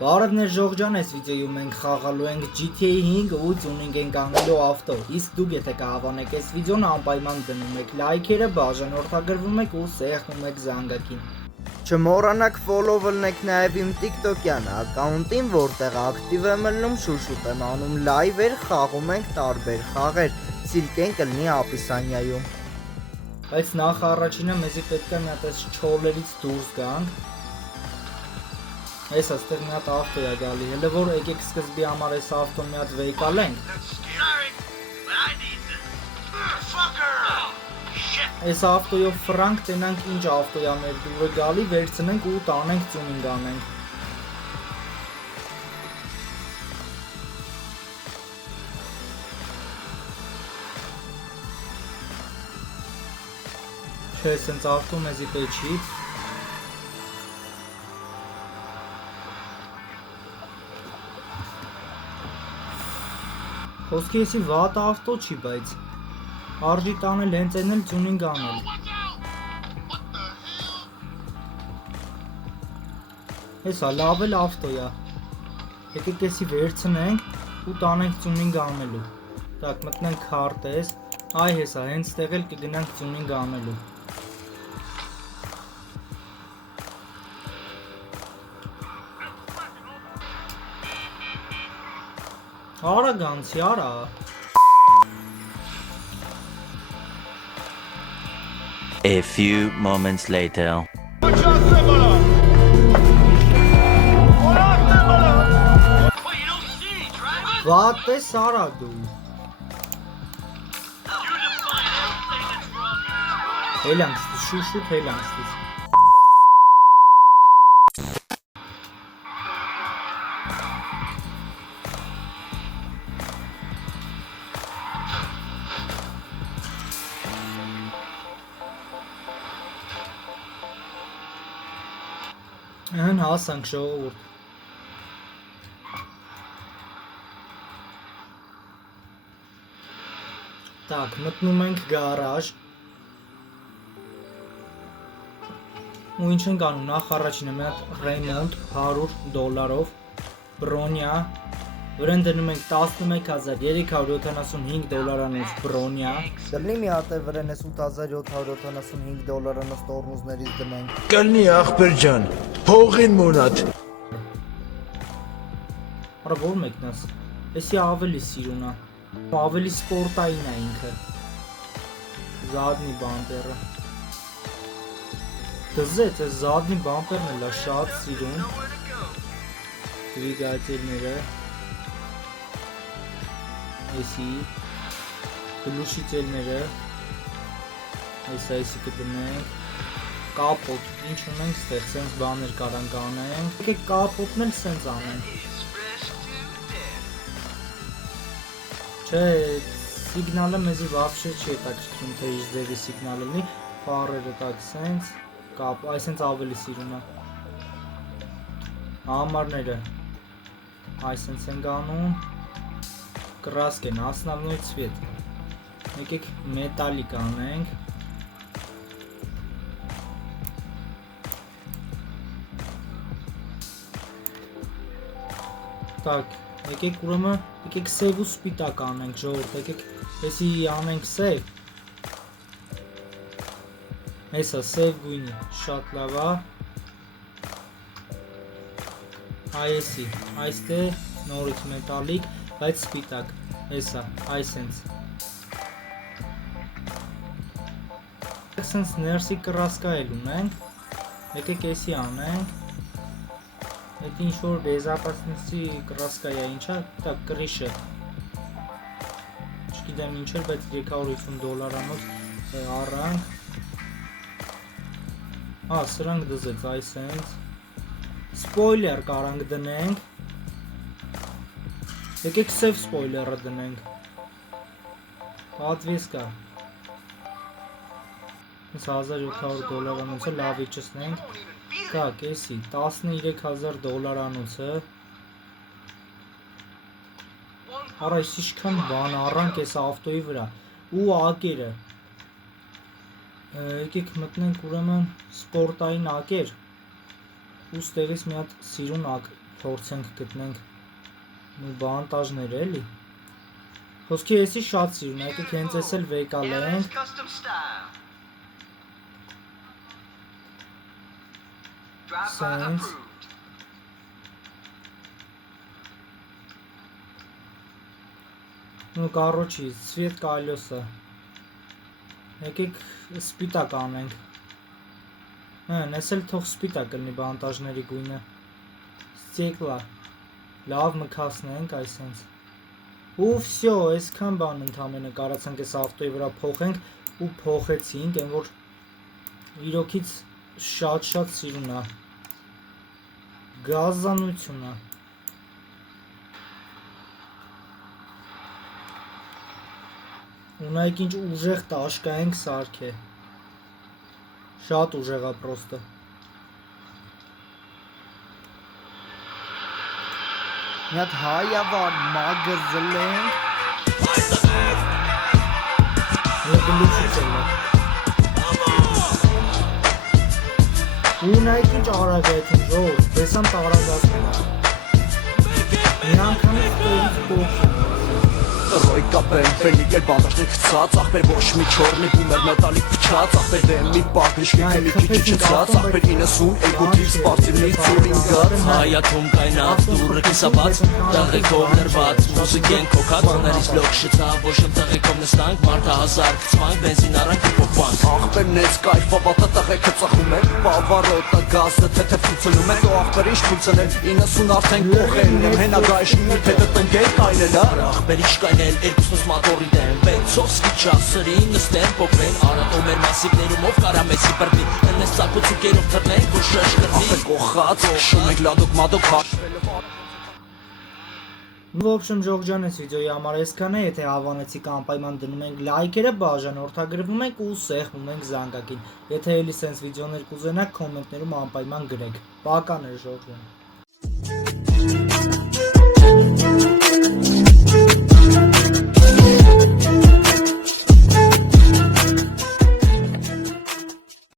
Բարևներ Ժողջան, այս վիդեոյում մենք խաղալու ենք GTA 5 ու tuning ենք անելու ավտո։ Իսկ դուք եթե կհավանեք այս վիդեոն անպայման դնում եք լայքերը, բաժանորդագրվում եք ու սեղմում եք զանգակին։ Չմոռանաք follow լնեք նաև իմ TikTok-յան ակաունտին, որտեղ ակտիվ եմ ելնում, շուշուտ եմ անում լայվեր, խաղում ենք տարբեր խաղեր։ Սիլկեն կլինի ապիսանյայում։ Բայց նախ առաջինը մեզի պետք է մի հատ այս չոլերից դուրս գանք։ Այս աստեղ մի հատ ավտո է գալի, հələ որ եկեք սկզբի համար այս ավտոն մի հատ վեյկալենք։ Այս ավտոյով ֆրանկ տենանք ինչ ավտո է մեր դուրը գալի, վերցնենք ու տանենք tuning անենք։ Չէ, սենց ավտո մեզի պետք չի։ Խոսքի եսի վատ ավտո չի, բայց արժի տանել հենց են էլ tuning անել։ Հեսա լավ էլ ավտո է։ Եկեք եսի վերցնենք ու տանենք tuning անելու։ Так, մտնենք քարտեզ, այ հեսա, հենց տեղ էլ կգնանք tuning անելու։ Արա գանցի, արա։ A few moments later. Վատ ես արա դու։ Հելանքստից, շուշուտ հելանքստից։ Հեն հասանք ժողովուրդ։ Так, մտնում ենք գարաժ։ Ու ինչ ենք անում, նախ առաջինը մի հատ ռեմոնտ $100, բրոնյա, վրան դնում ենք $11,375 բրոնյա։ Դրնի մի հատ է վրան ես $8,775 տորնուզներից դնենք։ Կլնի ախպեր ջան, փողին մունատ։ Արա որ մեկնաս, եսի ավելի սիրուն է, ավելի սպորտային է ինքը, զադնի բամպերը, դզեց ես զադնի բամպերն էլ է շատ սիրուն, դվիգայցերները, եսի, գլուշիցելները, եսի կդնենք, կապոտ, ինչ ունենք ստեղ, սենց բաներ կարանք անենք, եկեք կապոտն էլ սենց անենք, չէ, սիգնալը մեզի վավշե չի հետաքրքրում, թե ինչ ձևի սիգնալը լինի, պարերը տակ սենց, կապ, այս սենց ավելի սիրուն է, համարները, այս սենց ենք անում, կրասկ են, ասնավնոյ ծվետ, եկեք մետալիկ անենք, Так, եկեք ուրեմը, եկեք սև ու սպիտակ անենք ժողորդ, եկեք եսի անենք սև, հեսա սև գույնի, շատ լավ է, այեսի, այստե նորից մետալիկ, բայց սպիտակ, հեսա, այսենց, սենց ներսի կրասկա էլ ունենք, եկեք եսի անենք, Այդ ինչ-որ բեզապասնիսի կրասկա է ինչա, տակ կրիշը, չգիտեմ ինչ էր, բայց $350 անոց առանք, սրանք դզեց այսենց, սպոյլեր կարանք դնենք, եկեք սև սպոյլերը դնենք, պատվեսկա, $1700 անոցը լավ իջսնենք, Так, եսի, $13,000 անոցը, արա ես իշքան բան առանք ես ավտոյի վրա, ու ակերը, Եկեք մտնենք ուրեմն սպորտային ակեր, ու ստեղից մի հատ սիրունակ փորձենք գտնենք ու բանտաժներ էլի խոսքի էսի շատ սիրուն եկեք հենց էս էլ վեկալենք սենց ну короче цвет колеса եկեք սպիտակ անենք հեն էս էլ թող սպիտակ կլինի բանտաժների գույնը ստեկլա լավ մքասնենք այսենց ու всё այսքան բան ընդամենը կարացանք այս ավտոյի վրա փոխենք ու փոխեցինք այն որ իրոքից շատ սիրուն է գազանություն է ունայք ինչ ուժեղ տաշկա ենք սարք է շատ ուժեղ է պրոստը մի հատ հայավար մագազլենք ունայք ինչ արագ է այդին ժողով տեսամ տարագացում մի անգամից տերից կողքին Ռոյ կապեն, ֆենիկ էլ բանդաշներ կծած Աղբեր ոչ մի չորնի բումեր մետալիկ պչած Աղբեր դեմ մի պակրիշկի կեմի քիչի չծած Աղբեր 90 էգոթիվ սպարտիվնի ծուրին գած Հայաթում կայնած դուրը կիսաբաց Տղեկով նրված, մուսիկեն կոքած Աներից լոք շծա, ոչ եմ տղեկով նստանք Մարդա հազար կծվանք, բենզին արանք ու պոպանք Աղբեր նեց կայֆ ավատը տղեկը ծխում են Պավարոտը գազը թեթև կուծնում են Դո աղբեր ինչ կուծնել, 90 արդեն կողեն եմ Հենագայշին մի պետը տնկել կայնել Աղբեր ինչ կայնել երկուսնուս մատորի դեմ Վեցով սվիչա սրին նստեն պոպրեն Արատով մեր մասիվներում ով կարամեսի բրդի Հնես ծակուցուկերով թրնենք ու շեշ կրդի Աղբեր կողած, շում ենք լադոք մադոք հաշվելով Ну, в общем, ժողջան այս վիդեոյի համար այսքան է, եթե հավանեցիք անպայման դնում ենք լայքերը, բաժանորդագրվում ենք ու սեղմում ենք զանգակին։ Եթե էլի սենց վիդեոներ կուզենաք, կոմենտներում անպայման գրեք։ Պականեր ժողջան։